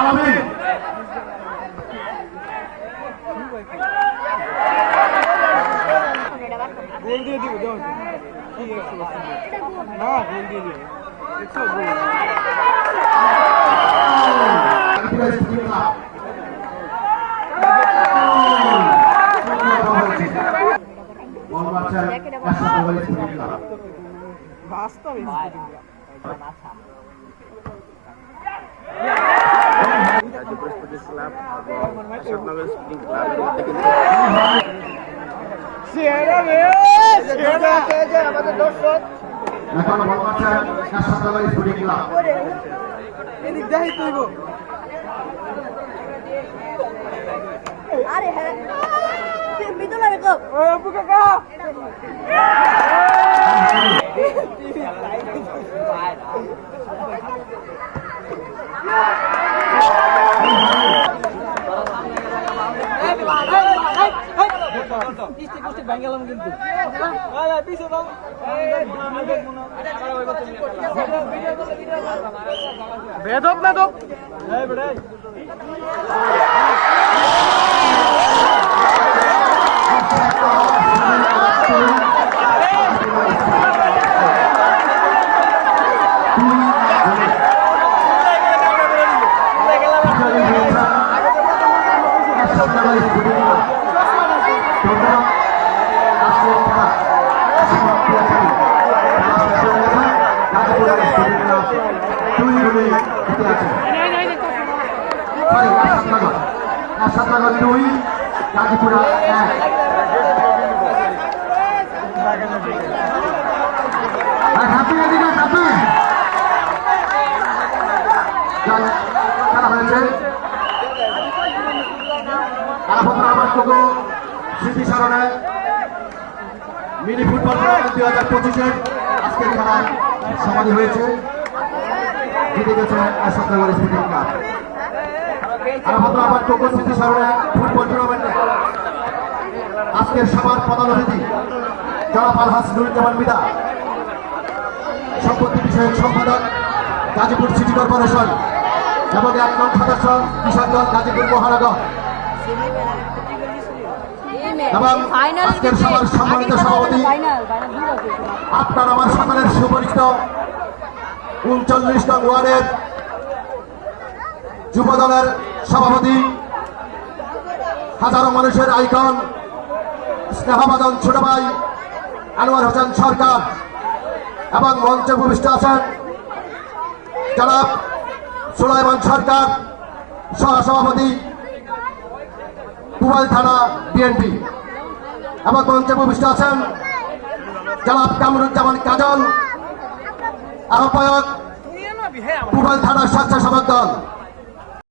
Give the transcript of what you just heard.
আমিন। গোল দিয়ে দিব দাও কি 100% না গোল দিয়ে দিব 100 গোল বাস্তবে ক্লাব অশোকনগর স্পোর্টিং ক্লাব আমাদের দর্শক এখন বলছে অশোকনগর স্পোর্টিং ক্লাব এদিক দেখাই তুইব আরে হ্যাঁ বিদুলা রেকো ও আপু কাকা বেদক না তো অশোকনগর 2 গাজীপুর 1 খেলা হয়েছে স্মৃতি স্মরণে মিনি ফুটবল টুর্নামেন্ট 2025 আজকের খেলায় সমাধি হয়েছে, জিতে গেছে অশোকনগর স্পোর্টিং ক্লাব। আবার টোকো স্মৃতি স্মরণে ফুটবল টুর্নামেন্টে আজকের সবার প্রধান অতিথি জনাব আলহাজ নুরুজ্জামান মিদা, সম্পত্তি বিষয়ক সম্পাদক গাজীপুর সিটি কর্পোরেশন এবং 1 নং সদস্য কৃষক দল গাজীপুর মহানগর এবং আজকের সবার সম্মানিত সভাপতি আপনার আমার সকলের সুপরিচিত 39 নং ওয়ার্ডের যুব দলের সভাপতি, হাজারো মানুষের আইকন স্নেহবাদন ছোট ভাই আনোয়ার হোসেন সরকার এবং মঞ্চে ভূমিষ্ঠ আছেন জনাব সুলাইমান সরকার, সহসভাপতি পুবাল থানা বিএনপি এবং মঞ্চে ভূমিষ্ঠ আছেন জনাব কামরুজ্জামান কাজল, আহ্বায়ক পুবাল থানা স্বেচ্ছাসেবক দল।